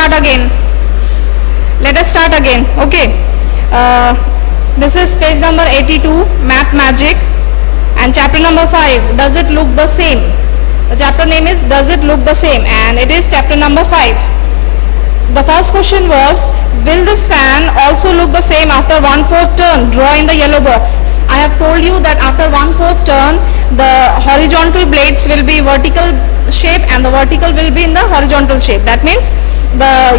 start again. Okay. This is page number 82, Math Magic, and chapter number 5, Does it look the same? The chapter name is Does it look the same, and it is chapter number 5. The first question was, will this fan also look the same after 1/4 turn? Draw in the yellow box. I have told you that after 1/4 turn, the horizontal blades will be vertical shape and the vertical will be in the horizontal shape. That means the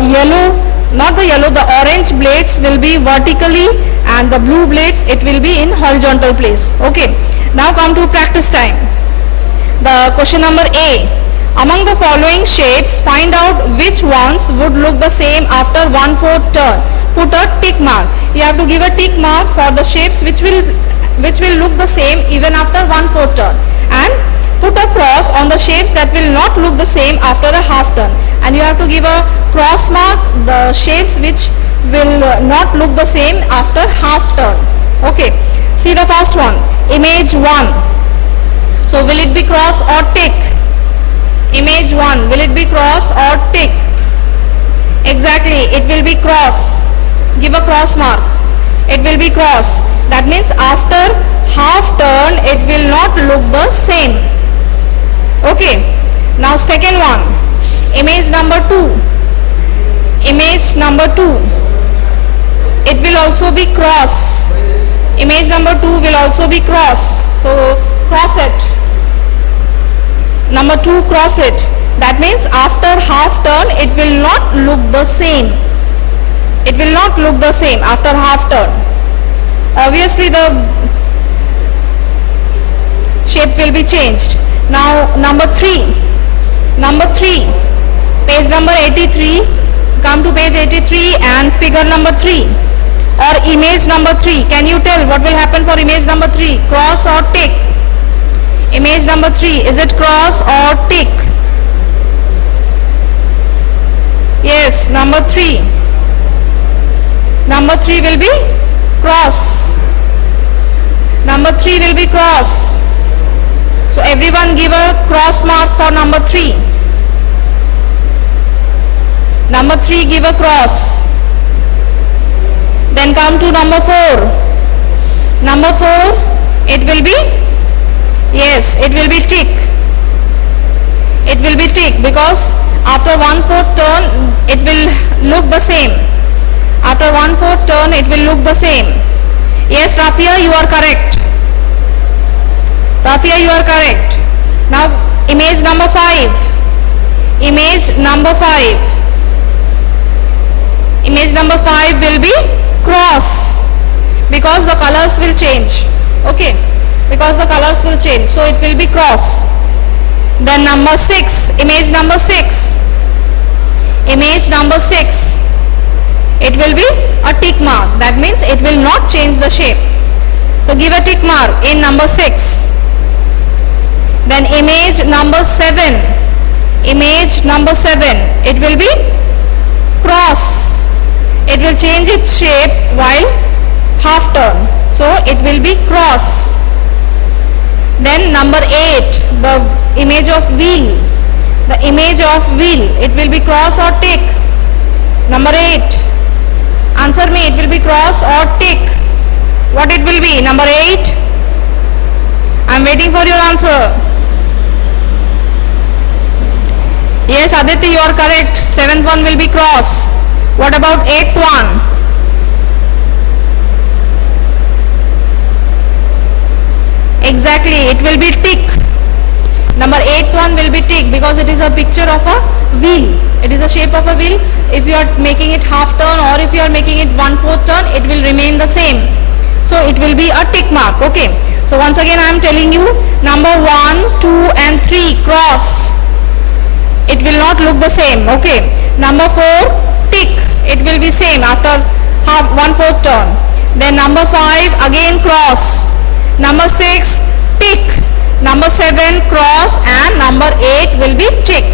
orange blades will be vertically and the blue blades, it will be in horizontal place. Okay. Now come to practice time. The question number A. Among the following shapes, find out which ones would look the same after 1/4 turn. Put a tick mark. You have to give a tick mark for the shapes which will look the same even after 1/4 turn, and put a cross on the shapes that will not look the same after a half turn, and you have to give a cross mark the shapes which will not look the same after half turn. Okay, see the first one, image 1. So will it be cross or tick? Image 1, will it be cross or tick? Exactly, it will be cross. Give a cross mark. It will be cross. That means after half turn it will not look the same. Okay, now second one, image number 2. Image number 2, it will also be cross. Image number 2 will also be cross. So cross it. Number 2, cross it. That means after half turn it will not look the same. It will not look the same after half turn. Obviously the shape will be changed. Now number 3. Page number 83. Come to page 83 and figure number 3 or image number 3. Can you tell what will happen for image number 3? Cross or tick? Image number 3, is it cross or tick? Yes, number 3. Number 3 will be cross. Number 3 will be cross. So everyone give a cross mark for number 3. Number 3, give a cross. Then come to number 4. Number 4, it will be, yes, it will be tick. It will be tick because after 1/4 turn it will look the same. After 1/4 turn it will look the same. Yes, Rafia, you are correct. Rafia, you are correct. Now image number 5. Image number 5. Image number 5 will be cross because the colors will change. Okay, because the colors will change, so it will be cross. Then number 6, image number 6. Image number 6, it will be a tick mark. That means it will not change the shape. So give a tick mark in number 6. Then image number 7. Image number 7, it will be cross. It will change its shape while half turn. So it will be cross. Then number 8, the image of wheel. The image of wheel, it will be cross or tick? Number 8. Answer me, it will be cross or tick? What it will be? Number 8? I am waiting for your answer. Yes, Aditi, you are correct. 7th one will be cross. What about 8th one? Exactly, it will be tick. Number 8th one will be tick because it is a picture of a wheel. It is a shape of a wheel. If you are making it half turn or if you are making it 1/4 turn, it will remain the same. So it will be a tick mark. Okay. So once again I am telling you, number 1, 2 and 3 cross. It will not look the same. Okay. Number 4, tick. It will be same after 1/4 turn. Then number 5, again cross. Number 6, tick. Number 7, cross, and number 8 will be tick.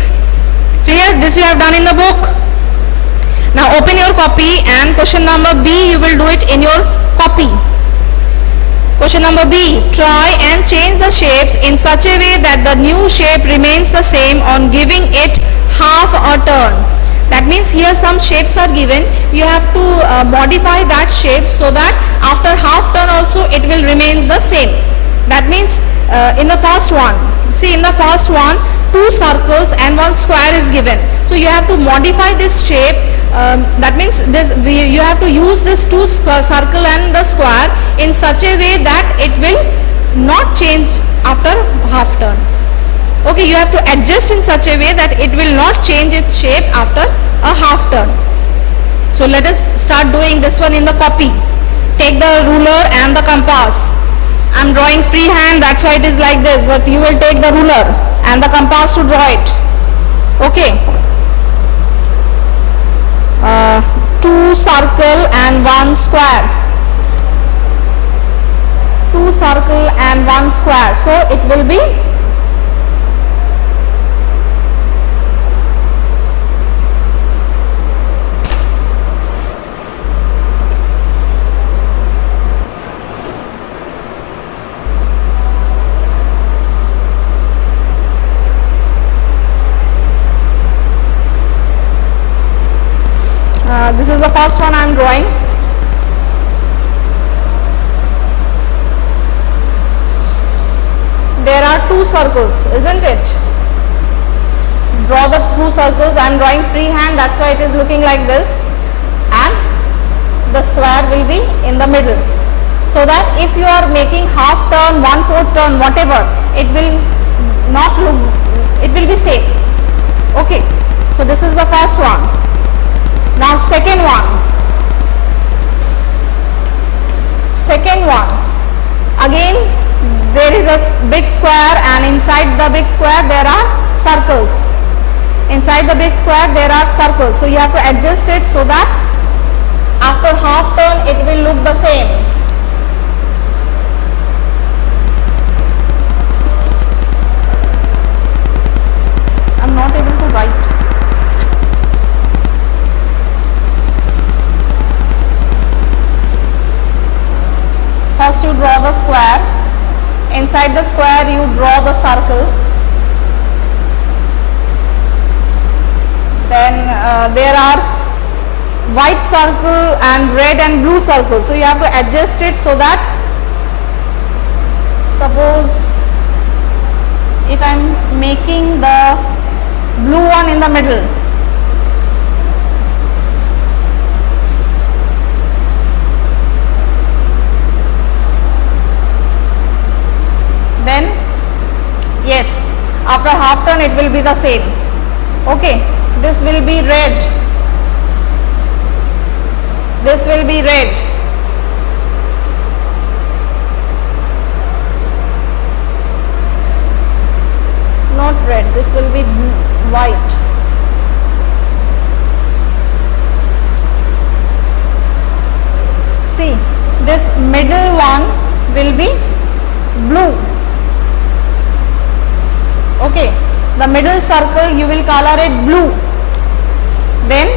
Clear? This you have done in the book. Now open your copy and question number B, you will do it in your copy. Question number B, try and change the shapes in such a way that the new shape remains the same on giving it half a turn. That means here some shapes are given. You have to modify that shape so that after half turn also it will remain the same. That means in the first one, see in the first one, 2 circles and 1 square is given. So you have to modify this shape. That means you have to use this 2 circle and the square in such a way that it will not change after half turn. Okay, you have to adjust in such a way that it will not change its shape after a half turn. So let us start doing this one in the copy. Take the ruler and the compass. I am drawing freehand, that's why it is like this, but you will take the ruler and the compass to draw it. Okay. 2 circle and 1 square. 2 circle and 1 square. So it will be this is the first one I am drawing. There are 2 circles, isn't it? Draw the 2 circles. I am drawing freehand, that's why it is looking like this, and the square will be in the middle, so that if you are making half turn, 1/4 turn, whatever, it will not look, it will be same. Okay, so this is the first one. Now second one. Second one. Again there is a big square and inside the big square there are circles. Inside the big square there are circles. So you have to adjust it so that after half turn it will look the same. I am not able to write. First you draw the square, inside the square you draw the circle, then there are white circle and red and blue circle, so you have to adjust it so that, suppose if I am making the blue one in the middle, then yes, after half turn it will be the same. Okay, this will be red, this will be red, not red, this will be white. See, this middle one will be blue. Okay, the middle circle you will color it blue. Then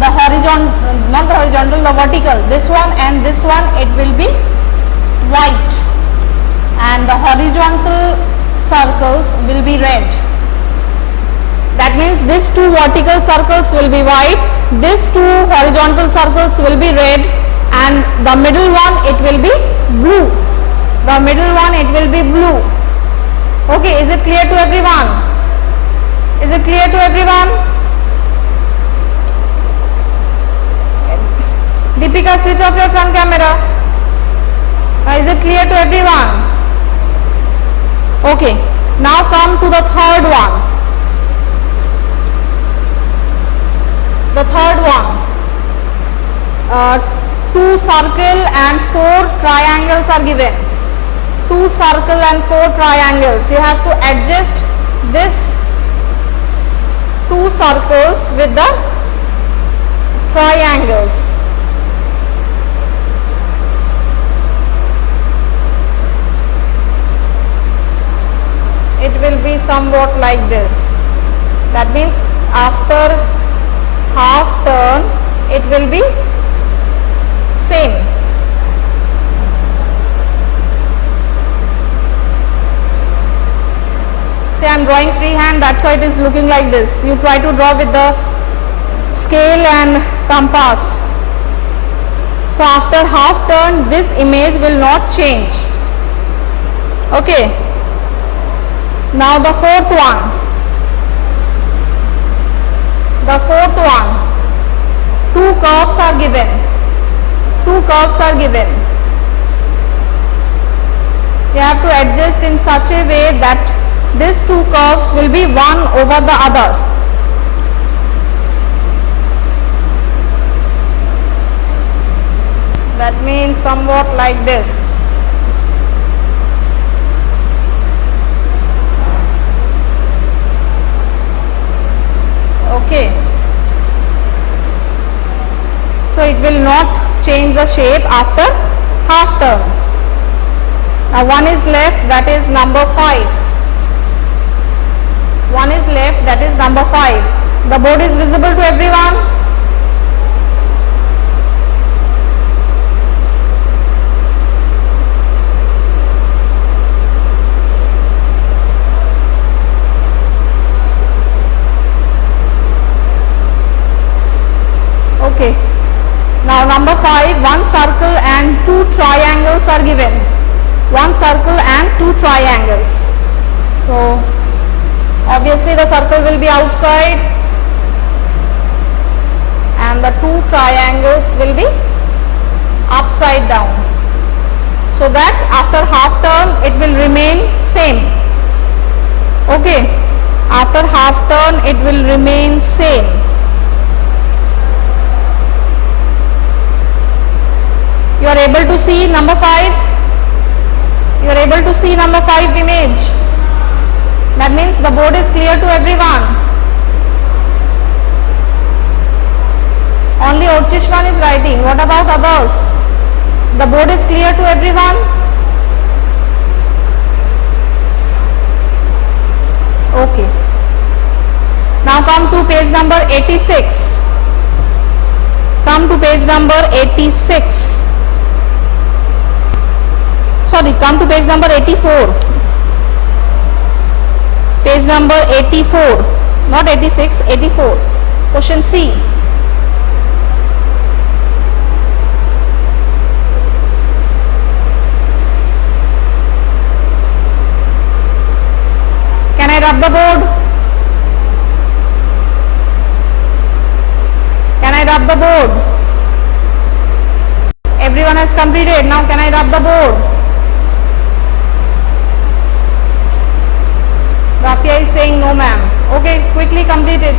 the horizontal, not the horizontal, the vertical, this one and this one, it will be white, and the horizontal circles will be red. That means these 2 vertical circles will be white, these 2 horizontal circles will be red, and the middle one it will be blue. The middle one it will be blue. Okay, is it clear to everyone? Is it clear to everyone? Deepika, switch off your front camera. Is it clear to everyone? Okay, now come to the third one. The third one, 2 circle and 4 triangles are given. 2 circle and 4 triangles. You have to adjust this 2 circles with the triangles. It will be somewhat like this. That means after half turn it will be same. say I'm drawing freehand, that's why it is looking like this. You try to draw with the scale and compass. So after half turn, this image will not change. Okay. Now the fourth one. The fourth one. Two curves are given. Two curves are given. You have to adjust in such a way that these two curves will be one over the other. That means somewhat like this. Okay. So it will not change the shape after half turn. Now one is left, that is number 5. One is left, that is number 5. The board is visible to everyone? Okay. Now number 5, one circle and two triangles are given. One circle and two triangles. So obviously the circle will be outside and the two triangles will be upside down. So that after half turn it will remain same. Okay. After half turn it will remain same. You are able to see number 5? You are able to see number 5 image. That means the board is clear to everyone. Only Orchishman is writing. What about others? The board is clear to everyone? Okay. Now come to page number 86. Come to page number 86. Sorry, come to page number 84. Page number 84, not 86, 84. Question C. Can I rub the board? Can I rub the board? Everyone has completed. Now can I rub the board? Rafia is saying no ma'am. Okay, quickly complete it.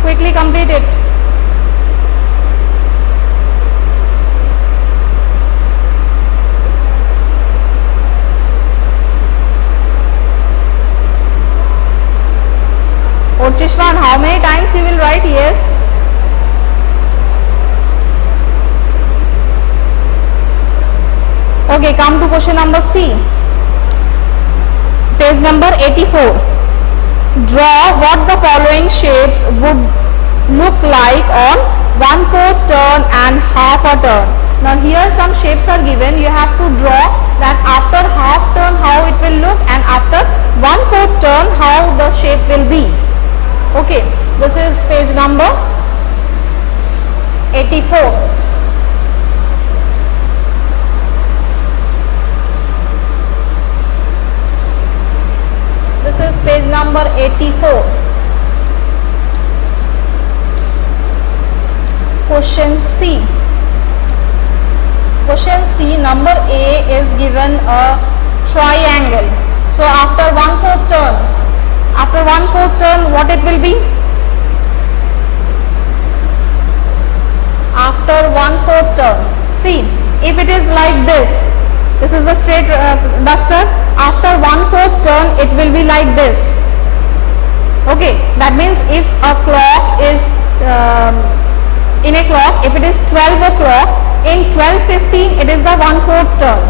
Quickly complete it. Orchishman, how many times you will write yes? Okay, come to question number C. Page number 84. Draw what the following shapes would look like on 1/4 turn and half a turn. Now here some shapes are given. You have to draw that after half turn how it will look and after 1/4 turn how the shape will be. Okay, this is page number 84. This is page number 84. Question C. Question C, number A is given a triangle. So after 1/4 turn, after 1/4 turn what it will be? After 1/4 turn. See, if it is like this is the straight duster. After 1/4 turn it will be like this. Okay, that means if a clock is in a clock, if it is 12 o'clock, in 12:15 it is the 1/4 turn.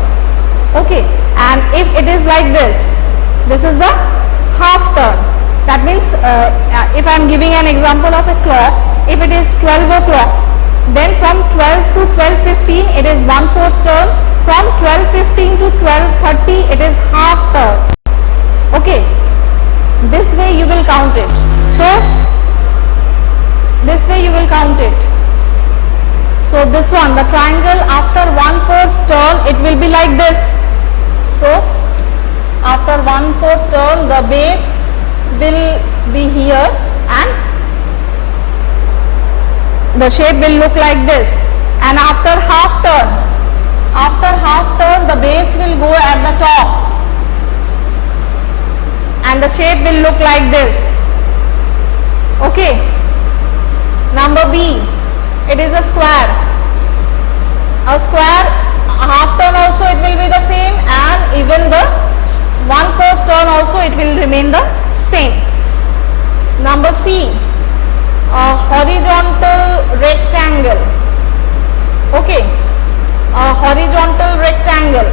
Okay, and if it is like this is the half turn. That means if I am giving an example of a clock, if it is 12 o'clock, then from 12 to 12:15 it is 1/4 turn. From 12:15 to 12:30 it is half this one, the triangle, after 1/4 turn it will be like this. So after 1/4 turn the base will be here and the shape will look like this. And after half turn the base will go at the top and the shape will look like this. Okay. Number B, it is a square. A square, half turn also it will be the same, and even the 1/4 turn also it will remain the same. Number C, a horizontal rectangle. Okay, a horizontal rectangle.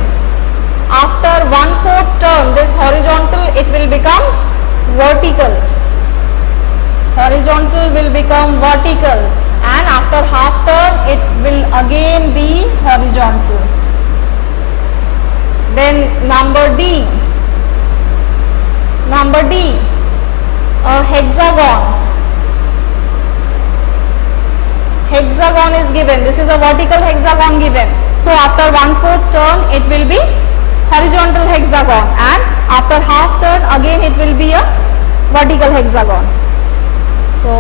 After 1/4 turn, this horizontal it will become vertical. Horizontal will become vertical, and after half turn it will again be horizontal. Then number D, a hexagon. Hexagon is given. This is a vertical hexagon given. So after 1/4 turn it will be horizontal hexagon, and after half turn again it will be a vertical hexagon. So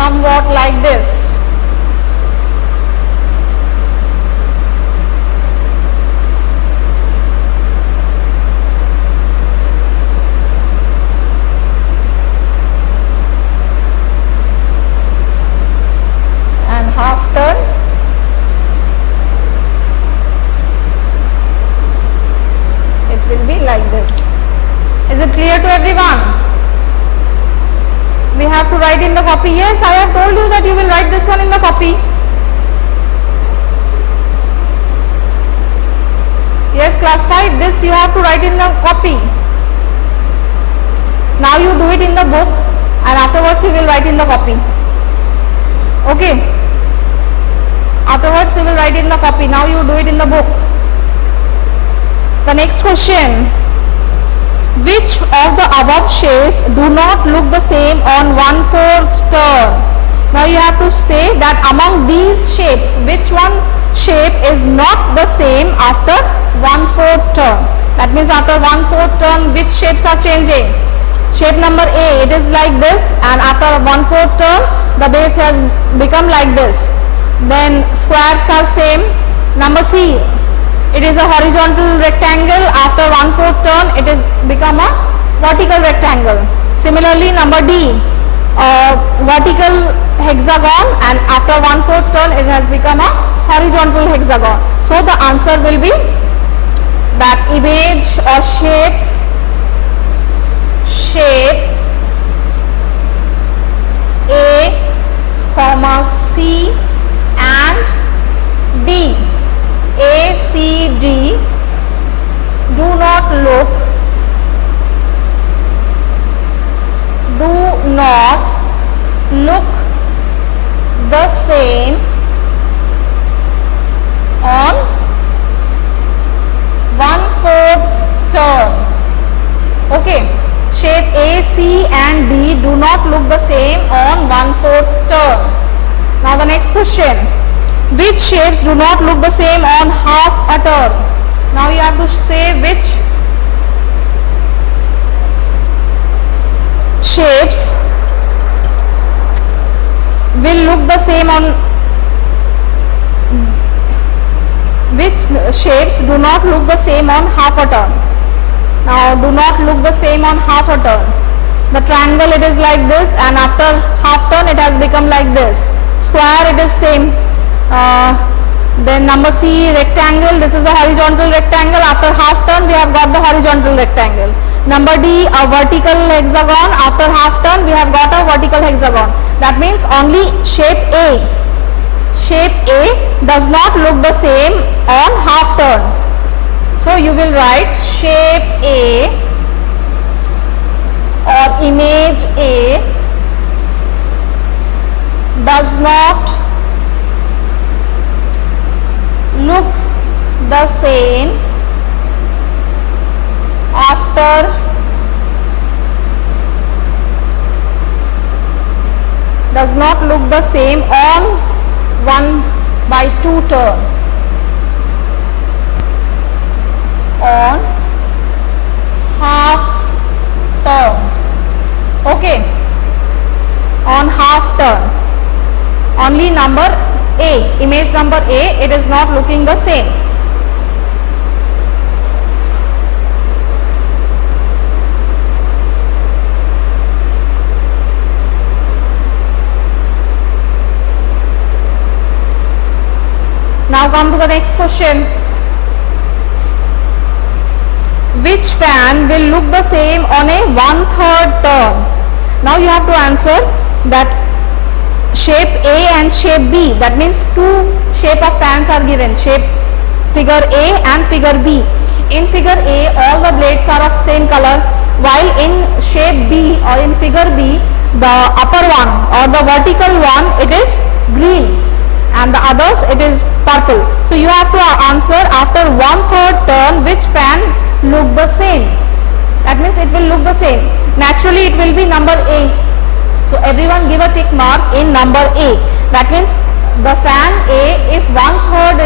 somewhat like this. And half turn it will be like this. Is it clear to everyone? We have to write in the copy. Yes, I have told you that you will write this one in the copy. Yes, class 5, this you have to write in the copy. Now you do it in the book and afterwards you will write in the copy. Okay. Afterwards you will write in the copy. Now you do it in the book. The next question. Which of the above shapes do not look the same on 1/4 turn? Now you have to say that among these shapes, which one shape is not the same after 1/4 turn? That means after 1/4 turn, which shapes are changing? Shape number A, it is like this, and after 1/4 turn, the base has become like this. Then squares are same. Number C, it is a horizontal rectangle. After 1/4 turn it is become a vertical rectangle. Similarly, number D, vertical hexagon, and after 1/4 turn it has become a horizontal hexagon. So the answer will be that image or shape A, C and D, A, C, D do not look the same on 1/4 turn. Okay, shape A, C and D do not look the same on 1/4 turn. Now the next question. Which shapes do not look the same on half a turn? Now you have to say which shapes will look the same on, which shapes do not look the same on half a turn. Now do not look the same on half a turn. The triangle it is like this, and after half turn it has become like this. Square it is same. Then number C, rectangle, this is the horizontal rectangle. After half turn we have got the horizontal rectangle. Number D, a vertical hexagon. After half turn we have got a vertical hexagon. That means only shape A does not look the same on half turn. So you will write shape A or image A does not look the same after on by 2 turn on half turn. Okay, on half turn. Only number A, image number A, it is not looking the same. Now come to the next question. Which fan will look the same on a 1/3 turn? Now you have to answer that shape A and shape B. That means two shape of fans are given, shape figure A and figure B. In figure A, all the blades are of same color, while in shape B or in figure B, the upper one or the vertical one, it is green, and the others it is purple. So you have to answer after 1/3 turn which fan look the same. That means it will look the same. Naturally it will be number A. So everyone give a tick mark in number A. That means the fan A, if 1/3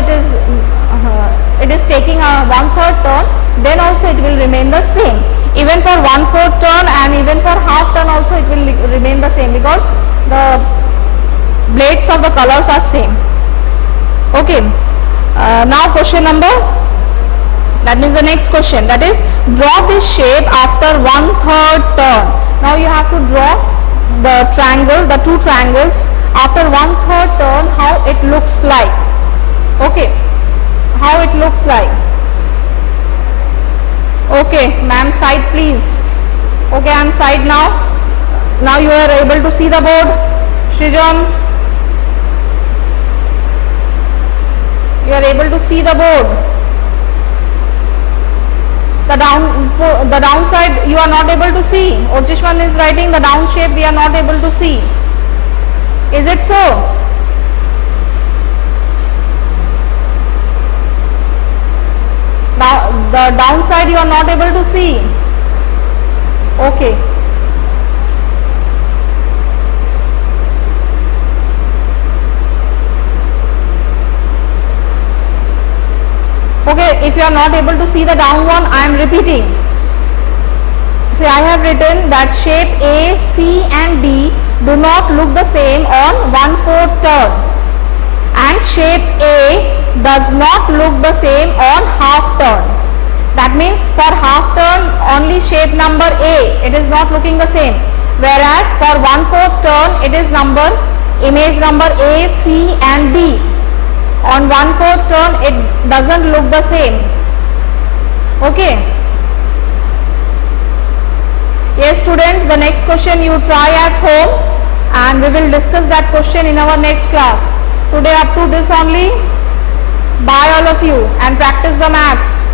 it is taking a 1/3 turn, then also it will remain the same. Even for 1/4 turn and even for half turn also it will remain the same, because the blades of the colors are same. Okay, now question number, that means the next question, that is draw this shape after 1/3 turn. Now you have to draw the triangle, the two triangles after 1/3 turn, how it looks like. Okay, how it looks like. Okay, ma'am, side please. Okay, I am side now. Now you are able to see the board. Srijan, you are able to see the board. The downside you are not able to see. Ochishman is writing the down shape we are not able to see. Is it so? Now the downside you are not able to see. Okay. Okay, if you are not able to see the down one, I am repeating. See, I have written that shape A, C and D do not look the same on 1/4 turn, and shape A does not look the same on half turn. That means for half turn only shape number A, it is not looking the same, whereas for 1/4 turn it is image number A, C and D. On 1/4 turn it doesn't look the same. Okay. Yes students, the next question you try at home and we will discuss that question in our next class. Today up to this only. Bye all of you and practice the maths.